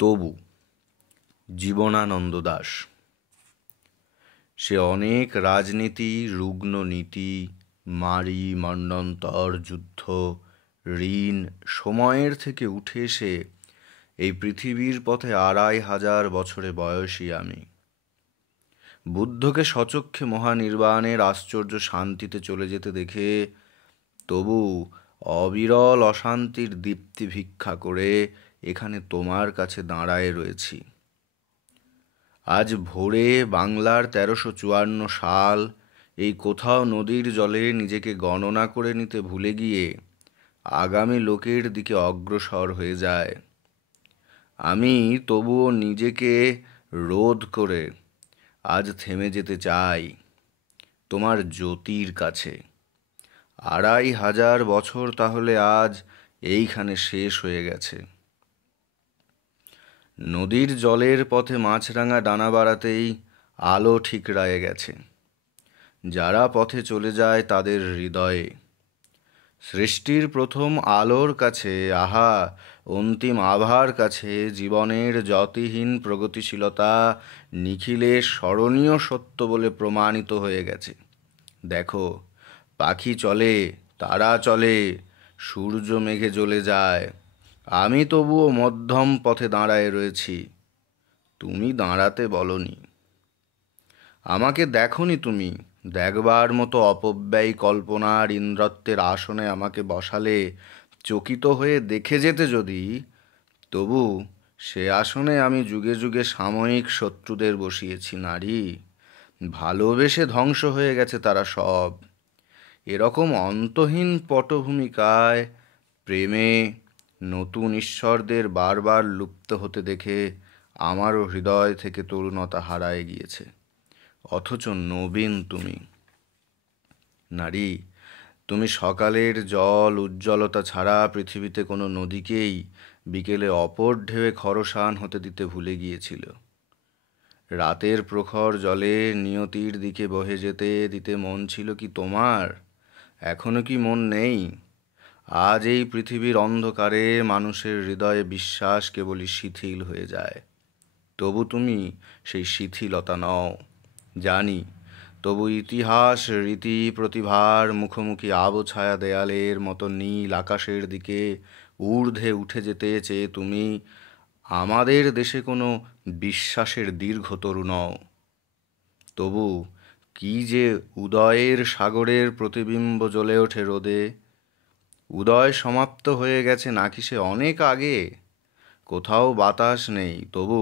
তবু জীবনানন্দ দাশ। সে অনেক রাজনীতি, রুগ্ন নীতি, মারি, মন্বন্তর, যুদ্ধ, ঋণ, সময়ের থেকে উঠে এসে এই পৃথিবীর পথে ২৫০০ বছরে বয়সী আমি। বুদ্ধকে স্বচক্ষে মহানির্বাণের আশ্চর্য শান্তিতে চলে যেতে দেখে তবু অবিরল অশান্তির দীপ্তি ভিক্ষা করে এখানে তোমার কাছে দাঁড়ায়ে রয়েছি। আজ ভোরে বাংলার ১৩৫৪ সাল, এই কোথাও নদীর জলে নিজেকে গণনা করে নিতে ভুলে গিয়ে আগামী লোকের দিকে অগ্রসর হয়ে যায়। আমি তবুও নিজেকে রোধ করে আজ থেমে যেতে চাই তোমার জ্যোতির কাছে। ২৫০০ বছর তাহলে আজ এইখানে শেষ হয়ে গেছে। নদীর জলের পথে মাছরাঙা ডানা বাড়াতেই আলো ঠিকরায়ে গেছে। যারা পথে চলে যায় তাদের হৃদয়ে। সৃষ্টির প্রথম আলোর কাছে, আহা অন্তিম আভার কাছে জীবনের যতিহীন প্রগতিশীলতা নিখিলের স্মরণীয় সত্য বলে প্রমাণিত হয়ে গেছে। দেখো, পাখি চলে, তারা চলে, সূর্য মেঘে জ্বলে যায়, আমি তবুও মধ্যম পথে দাঁড়ায়ে রয়েছি। তুমি দাঁড়াতে বলনি, আমাকে দেখনি তুমি। দেখবার মতো অপব্যয়ী কল্পনার ইন্দ্রত্বের আসনে আমাকে বসালে, চকিত হয়ে দেখে যেতে যদি, তবু সে আসনে আমি যুগে যুগে সাময়িক শত্রুদের বসিয়েছি নারী। ভালোবেসে ধ্বংস হয়ে গেছে তারা সব। এরকম অন্তহীন পটভূমিকায় প্রেমে নতুন ঈশ্বরদের বারবার লুপ্ত হতে দেখে আমারও হৃদয় থেকে তরুণতা হারায় গিয়েছে। অথচ নবীন তুমি নারী। তুমি সকালের জল উজ্জ্বলতা ছাড়া পৃথিবীতে কোনো নদীকেই বিকেলে অপর ঢেউয়ে খরসান হতে দিতে ভুলে গিয়েছিল। রাতের প্রখর জলে নিয়তির দিকে বহে যেতে দিতে মন ছিল কি তোমার? এখনো কি মন নেই? আজ এই পৃথিবীর অন্ধকারে মানুষের হৃদয়ে বিশ্বাস কেবলই শিথিল হয়ে যায়। তবু তুমি সেই শিথিলতা নও, জানি। তবু ইতিহাস, রীতি, প্রতিভার মুখোমুখি আবছায়া দেয়ালের মতো নীল আকাশের দিকে ঊর্ধ্বে উঠে যেতে চেয়ে তুমি আমাদের দেশে কোনো বিশ্বাসের দীর্ঘতরু নও। তবু কি যে উদয়ের সাগরের প্রতিবিম্ব জ্বলে ওঠে রোদে। উদয় সমাপ্ত হয়ে গেছে নাকি সে অনেক আগে? কোথাও বাতাস নেই, তবু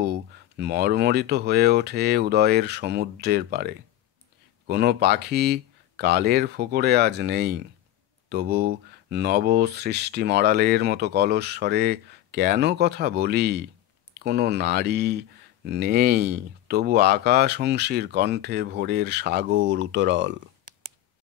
মর্মরিত হয়ে ওঠে উদয়ের সমুদ্রের পারে। কোনো পাখি কালের ফোকরে আজ নেই, তবু নব সৃষ্টি মরালের মতো কলস্বরে কেন কথা বলি? কোনো নারী নেই, তবু আকাশংশীর কণ্ঠে ভোরের সাগর উতরল।